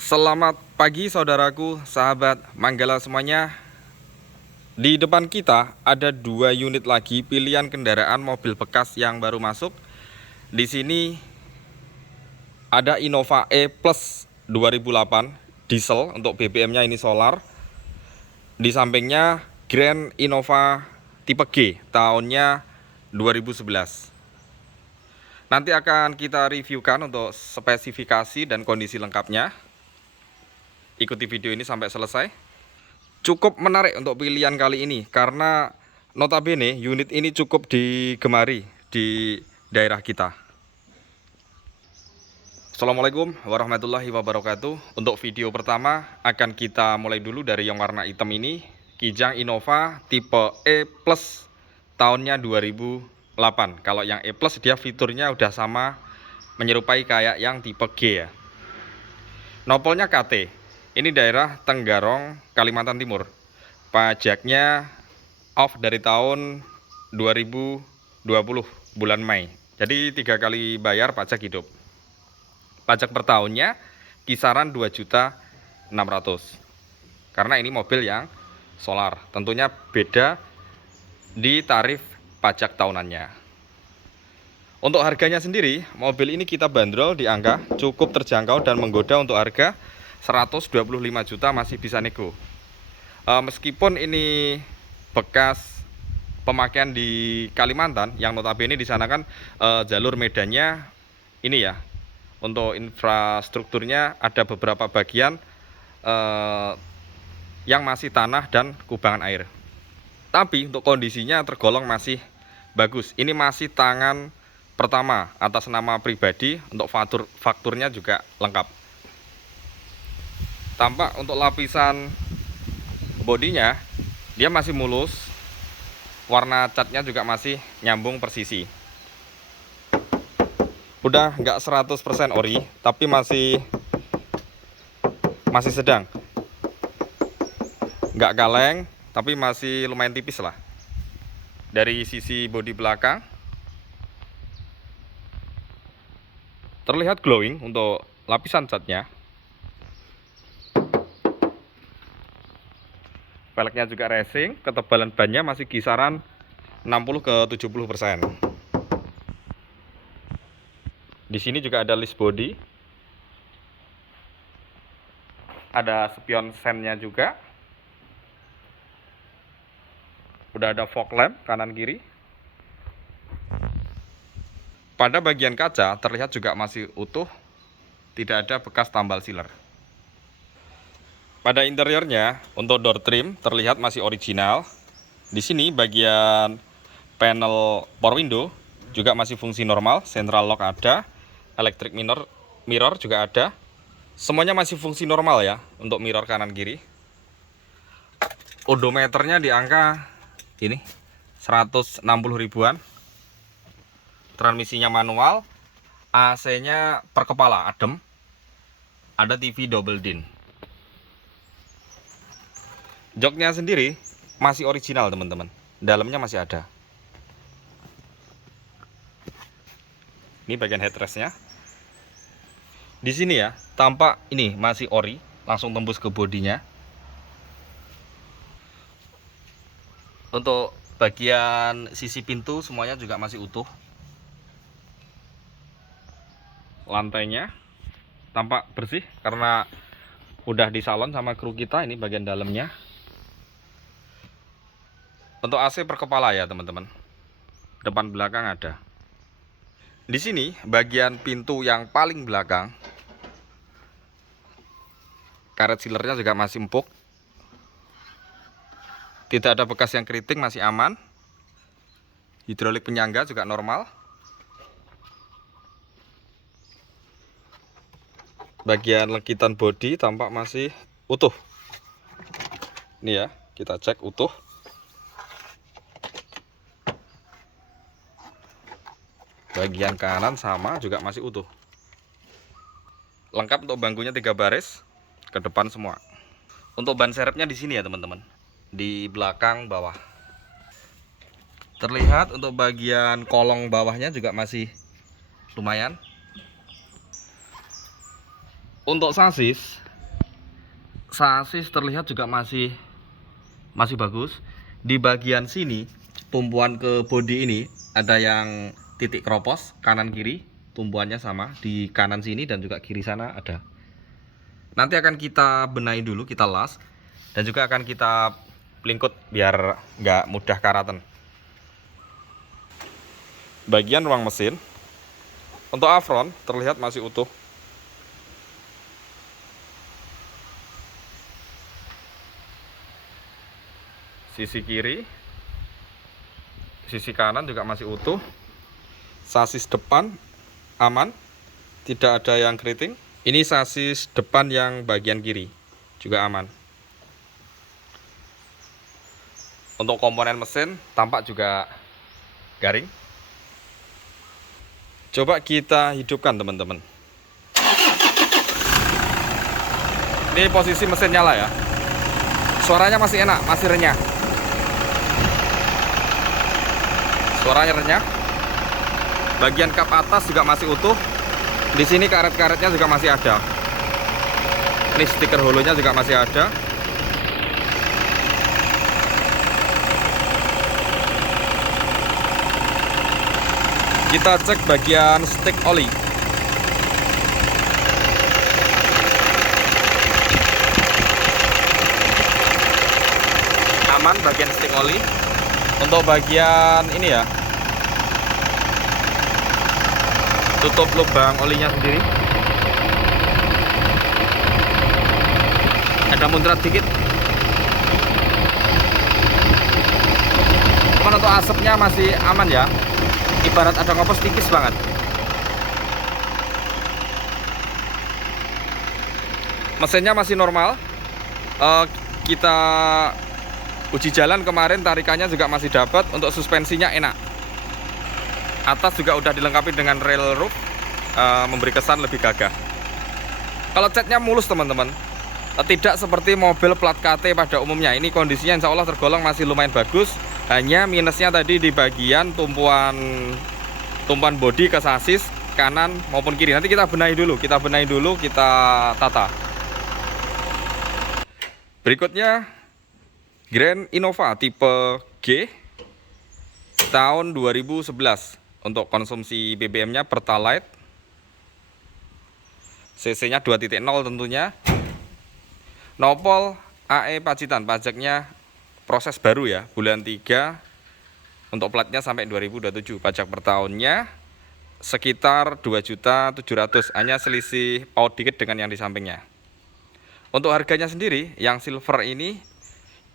Selamat pagi saudaraku, sahabat Manggala semuanya. Di depan kita ada 2 unit lagi pilihan kendaraan mobil bekas yang baru masuk. Di sini ada Innova E Plus 2008 diesel, untuk BBM-nya ini solar. Di sampingnya Grand Innova tipe G tahunnya 2011. Nanti akan kita reviewkan untuk spesifikasi dan kondisi lengkapnya. Ikuti video ini sampai selesai. Cukup menarik untuk pilihan kali ini karena notabene unit ini cukup digemari di daerah kita. Assalamualaikum warahmatullahi wabarakatuh. Untuk video pertama akan kita mulai dulu dari yang warna hitam ini, Kijang Innova tipe E Plus tahunnya 2008. Kalau yang E Plus dia fiturnya udah sama, menyerupai kayak yang tipe G ya. Nopolnya KT. Ini daerah Tenggarong, Kalimantan Timur. Pajaknya off dari tahun 2020 bulan Mei. Jadi 3 kali bayar pajak hidup. Pajak per tahunnya kisaran 2.600.000. Karena ini mobil yang solar. Tentunya beda di tarif pajak tahunannya. Untuk harganya sendiri, mobil ini kita bandrol di angka cukup terjangkau dan menggoda. Untuk harga 125 juta masih bisa nego. Meskipun ini bekas pemakaian di Kalimantan, yang notabene di sana kan jalur medannya ini ya, untuk infrastrukturnya ada beberapa bagian yang masih tanah dan kubangan air. Tapi untuk kondisinya tergolong masih bagus. Ini masih tangan pertama atas nama pribadi, untuk fakturnya juga lengkap. Tampak untuk lapisan bodinya dia masih mulus, warna catnya juga masih nyambung persisi. Udah nggak 100% ori, tapi masih sedang, nggak kaleng, tapi masih lumayan tipis lah. Dari sisi bodi belakang terlihat glowing untuk lapisan catnya. Velgnya juga racing, ketebalan bannya masih kisaran 60 ke 70%. Di sini juga ada list body. Ada spion sennya juga. Udah ada fog lamp kanan kiri. Pada bagian kaca terlihat juga masih utuh, tidak ada bekas tambal sealer. Pada interiornya, untuk door trim terlihat masih original. Di sini bagian panel power window juga masih fungsi normal, central lock ada, electric mirror juga ada. Semuanya masih fungsi normal ya untuk mirror kanan kiri. Odometernya di angka ini 160 ribuan. Transmisinya manual, AC-nya per kepala adem. Ada TV double din. Joknya sendiri masih original teman-teman, dalamnya masih ada. Ini bagian headrestnya. Di sini ya, tampak ini masih ori, langsung tembus ke bodinya. Untuk bagian sisi pintu semuanya juga masih utuh. Lantainya tampak bersih karena udah disalon sama kru kita. Ini bagian dalamnya. Untuk AC per kepala ya teman-teman, depan belakang ada. Di sini bagian pintu yang paling belakang, karet sealernya juga masih empuk, tidak ada bekas yang keriting, masih aman. Hidrolik penyangga juga normal. Bagian legitan bodi tampak masih utuh. Ini ya, kita cek utuh. Bagian kanan sama juga masih utuh. Lengkap untuk bangkunya 3 baris ke depan semua. Untuk ban serepnya di sini ya teman-teman, di belakang bawah. Terlihat untuk bagian kolong bawahnya juga masih lumayan. Untuk sasis sasis terlihat juga masih bagus. Di bagian sini tumpuan ke bodi ini ada yang titik keropos kanan kiri, tumpuannya sama di kanan sini dan juga kiri sana ada. Nanti akan kita benahi dulu, kita las, dan juga akan kita lingkut biar nggak mudah karatan. Bagian ruang mesin untuk afron terlihat masih utuh. Sisi kiri, sisi kanan juga masih utuh. Sasis depan aman, tidak ada yang keriting. Ini sasis depan yang bagian kiri juga aman. Untuk komponen mesin tampak juga garing. Coba kita hidupkan teman-teman. Ini posisi mesin nyala ya. Suaranya masih enak, masih renyah. Suaranya renyah. Bagian kap atas juga masih utuh. Di sini karet-karetnya juga masih ada. Ini stiker holonya juga masih ada. Kita cek bagian stick oli. Aman bagian stick oli. Untuk bagian ini ya, tutup lubang olinya sendiri ada muncrat dikit. Cuman untuk asapnya masih aman ya, ibarat ada ngopos tipis banget. Mesinnya masih normal. Kita uji jalan kemarin, tarikannya juga masih dapat. Untuk suspensinya enak. Atas juga udah dilengkapi dengan rail roof, memberi kesan lebih gagah. Kalau catnya mulus teman-teman, tidak seperti mobil plat KT pada umumnya. Ini kondisinya insya Allah tergolong masih lumayan bagus. Hanya minusnya tadi di bagian tumpuan bodi ke sasis kanan maupun kiri. Nanti kita benahi dulu, kita tata. Berikutnya Grand Innova tipe G tahun 2011. Untuk konsumsi BBM-nya Pertalite, CC-nya 2.0 tentunya. Nopol AE Pacitan, pajaknya proses baru ya, bulan 3. Untuk platnya sampai 2027. Pajak per tahunnya sekitar 2.700.000, hanya selisih paut dikit dengan yang di sampingnya. Untuk harganya sendiri, yang silver ini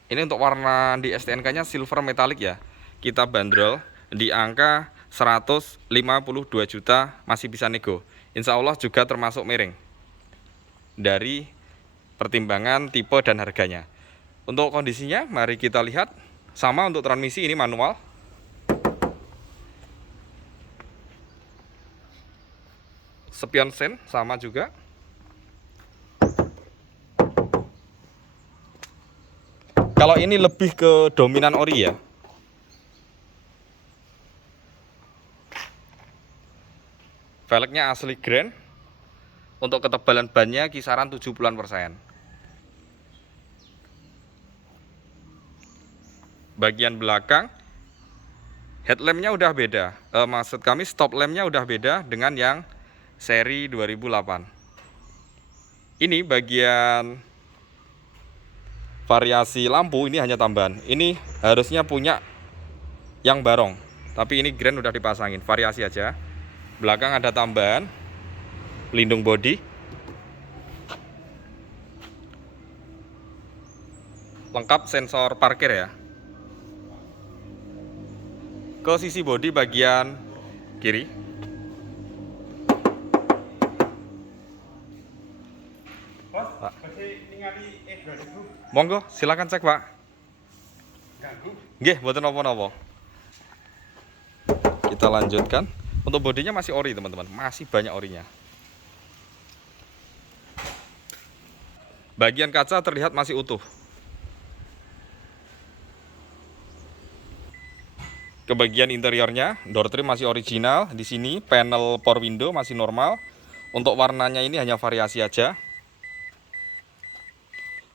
untuk warna di STNK-nya silver metalik ya. Kita bandrol di angka 152 juta, masih bisa nego. Insya Allah juga termasuk miring dari pertimbangan tipe dan harganya. Untuk kondisinya mari kita lihat. Sama untuk transmisi ini manual. Spion sen sama juga. Kalau ini lebih ke dominan ori ya. Velgnya asli grand. Untuk ketebalan bannya kisaran 70%. Bagian belakang headlampnya udah beda. Maksud kami stop lampnya udah beda dengan yang seri 2008. Ini bagian variasi lampu ini hanya tambahan. Ini harusnya punya yang barong, tapi ini grand udah dipasangin, variasi aja. Belakang ada tambahan pelindung bodi, lengkap sensor parkir ya. Ke sisi bodi bagian kiri, Pak. Monggo silakan cek Pak. Nggih, mboten napa-napa. Kita lanjutkan. Untuk bodinya masih ori teman-teman, masih banyak orinya. Bagian kaca terlihat masih utuh. Ke bagian interiornya, door trim masih original. Di sini panel power window masih normal. Untuk warnanya ini hanya variasi aja.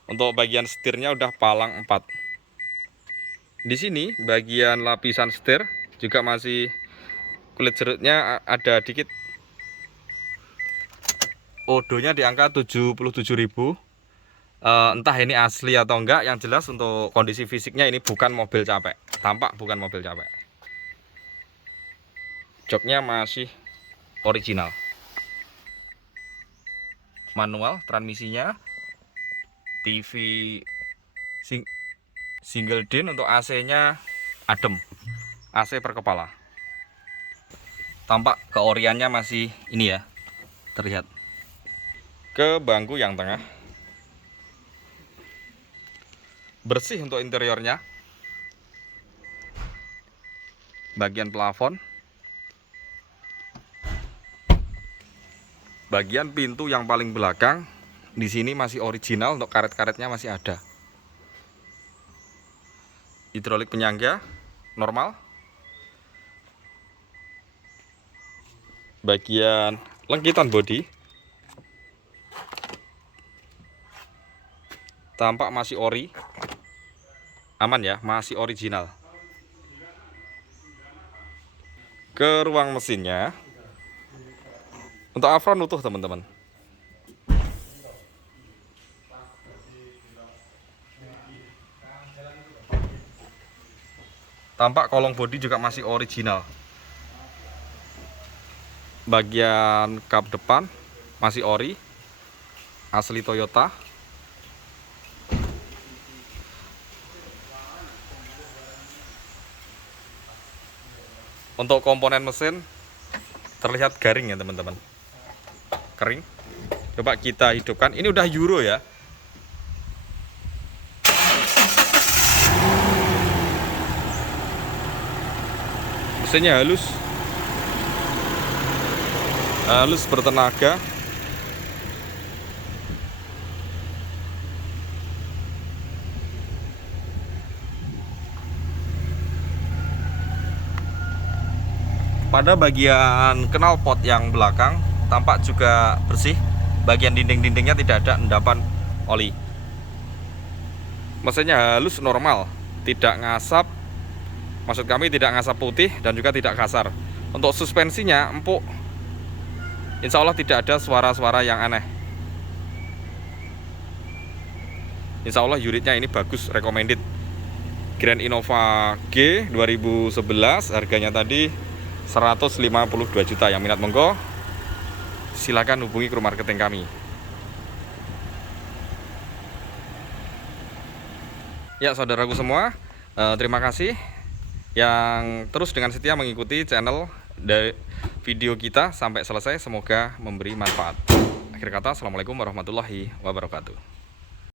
Untuk bagian setirnya udah palang 4. Di sini bagian lapisan setir juga masih kulit jerutnya ada dikit. Odonya di angka 77.000. Entah ini asli atau enggak, yang jelas untuk kondisi fisiknya ini bukan mobil capek. Tampak bukan mobil capek. Joknya masih original. Manual transmisinya, TV single din, untuk AC-nya adem, AC per kepala. Tampak keoriannya masih ini ya, terlihat. Ke bangku yang tengah, bersih untuk interiornya. Bagian plafon, bagian pintu yang paling belakang di sini masih original, untuk karet-karetnya masih ada. Hidrolik penyangga normal. Bagian lengkitan bodi tampak masih ori, aman ya, masih original. Ke ruang mesinnya, untuk afron utuh teman-teman. Tampak kolong bodi juga masih original. Bagian kap depan masih ori, asli Toyota. Untuk komponen mesin terlihat garing ya teman-teman, kering. Coba kita hidupkan, ini udah Euro ya. Mesinnya halus bertenaga. Pada bagian knalpot yang belakang tampak juga bersih. Bagian dinding-dindingnya tidak ada endapan oli. Mesinnya halus normal, tidak ngasap. Maksud kami tidak ngasap putih dan juga tidak kasar. Untuk suspensinya empuk. Insya Allah tidak ada suara-suara yang aneh. Insya Allah unitnya ini bagus, recommended. Grand Innova G 2011, harganya tadi 152 juta. Yang minat monggo silakan hubungi kru marketing kami. Ya saudaraku semua, terima kasih yang terus dengan setia mengikuti channel dari video kita sampai selesai. Semoga memberi manfaat. Akhir kata, assalamualaikum warahmatullahi wabarakatuh.